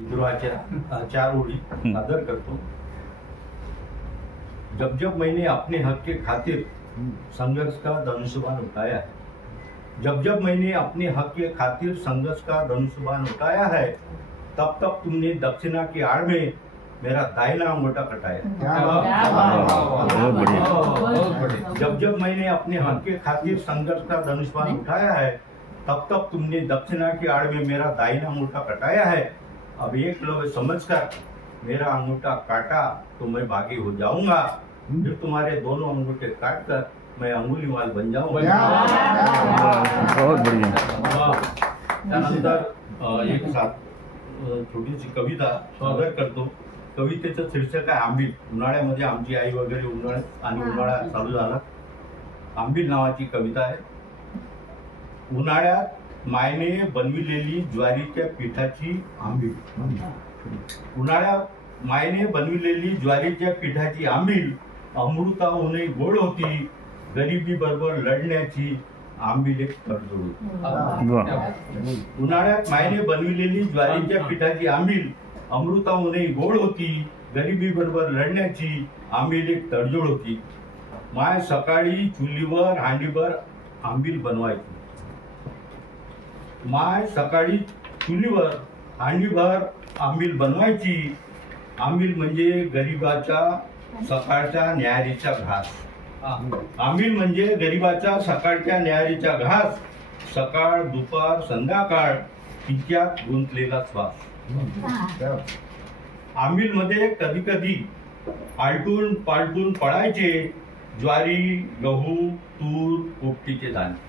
विद्रोहाच्या 4 ओळी सादर करतो। जब जब मैंने अपने हक के खातिर संघर्ष का धनुष्यबाण उठाया है, जब जब मैंने अपने हक के खातिर संघर्ष का धनुष्यबाण उठाया है, तब तब तुमने दक्षिणा की आड़ में मेरा दाहिना अंगूठा कटाया। जब जब मैंने अपने हक के खातिर संघर्ष का धनुष्यबाण उठाया है, तब तब तुमने दक्षिणा की आड़ में मेरा दाहिना अंगूठा कटाया है। अब एक लव समझकर मेरा अंगूठा काटा तो मैं भागी हो जाऊंगा, फिर तुम्हारे दोनों अंगूठे काटकर मैं अंगुलीमाल बन जाऊंगा। बहुत बढ़िया। त्यानंतर एक छोटीशी कविता सादर करतो। कवितेचं शीर्षक आहे आंबील। उन्हाळ्यामध्ये आमची आई वगैरे उन्हाळा चालू झाला। आंबील नावाची कविता आहे। उन्हाळ्यात मायने बनविलेली ज्वारीच्या पिठाची आंबील, उन्हाळ्यात मायने बनविलेली ज्वारीच्या पिठाची आंबील अमृताहूनही गोड होती, गरिबी बरोबर लढण्याची आंबील एक तडजोड होती। उन्हाळ्यात मायने बनविलेली ज्वारीच्या पिठाची आंबील अमृताहूनही गोड होती, गरिबी बरोबर लढण्याची आंबील एक तडजोड होती। माय सकाळी चुलीवर हांडीभर आंबील बनवायची, माय सकाळी चुलीवर हांडीभर आंबील बनवायची। आंबील म्हणजे गरिबाच्या सकाळच्या न्याहारीचा घास, आंबील म्हणजे गरिबाच्या सकाळच्या न्याहारीचा घास, सकाळ दुपार संध्याकाळ तिच्यात गुंतलेला श्वास। आंबील मध्ये कधी कधी आलटून पालटून पडायचे ज्वारी गहू तूर पोपटीचे दाणे।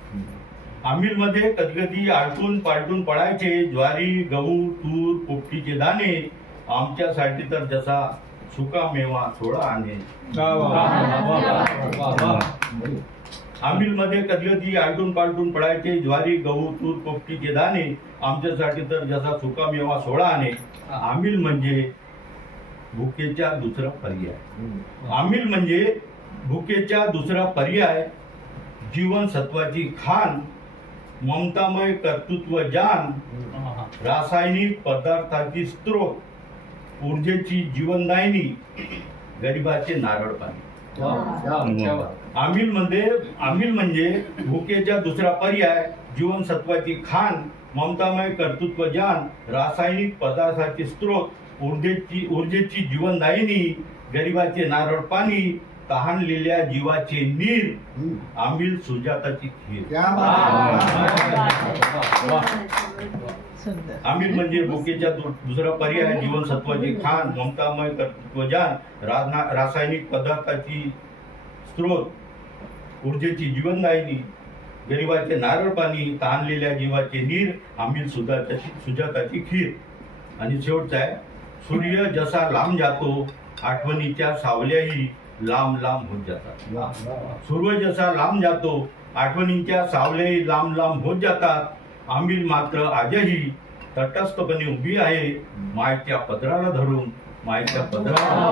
आंबील मध्ये कधी कधी आलटून पालटून पडायचे ज्वारी गहू तूर पोपटीचे दाणे, आमच्यासाठी तर जसा सुका मेवा थोडा आणे। आंबील मध्ये कधी कधी आलटून पालटून पडायचे ज्वारी गहू तूर पोपटीचे दाणे, आमच्यासाठी तर जसा सुका मेवा सोळा आणे। आंबील म्हणजे भुकेच्या दुसरा पर्याय, आंबील म्हणजे भुकेच्या दुसरा पर्याय, जीवन सत्वाची खान, ममतामय कर्तृत्व जान, रासायनिक पदार्थाची स्त्रोत, ऊर्जेची जीवनदायिनी, गरिबाचे नारळ पाणी। आंबील म्हणजे भुकेच्या दुसरा पर्याय, जीवनसत्वाची खान, ममतामय कर्तृत्व जान, रासायनिक पदार्थाची स्त्रोत, ऊर्जेची जीवनदायिनी, गरिबाचे नारळ पाणी, तहानलेल्या जीवाचे नीर, आंबील सुजाताची खीर। आंबील म्हणजे भुकेच्या दुसरा पर्याय, जीवनसत्वाची खान, ममतामय कर्तृत्व जान, रासायनिक पदार्थाची स्त्रोत, ऊर्जेची जीवनदायिनी, गरिबाचे नारळ पाणी, तहानलेल्या जीवाचे नीर, आंबील सुजाताची खीर। आणि शेवटचा आहे, सूर्य जसा लांब जातो आठवणीच्या सावल्याही लांब लांब होत जातात। सूर्य जसा लांब जातो आठवणींच्या सावल्याही लांब लांब होत जातात। आंबील मात्र आजही तटस्थपणे उभी आहे, मायच्या पदराला धरून, मायच्या पदराला।